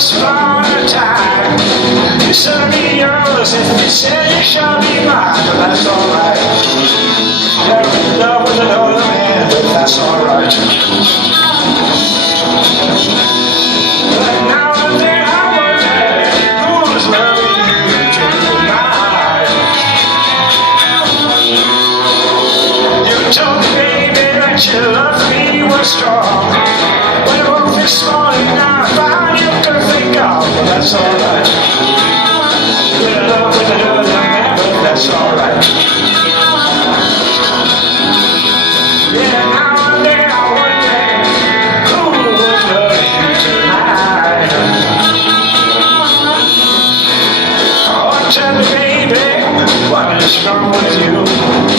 Once upon a time, you said be yours and you said you shall be mine, but that's alright. You're in love with another man, but that's alright. But now and then I wonder who's loving you tonight. You told me, baby, that your love for me was strong. When I woke this morning, I found you could think of, but that's alright. You're in love with another man, but that's alright. Yeah, now and then I wonder who will love you tonight. Oh, tell me, baby, what is wrong with you?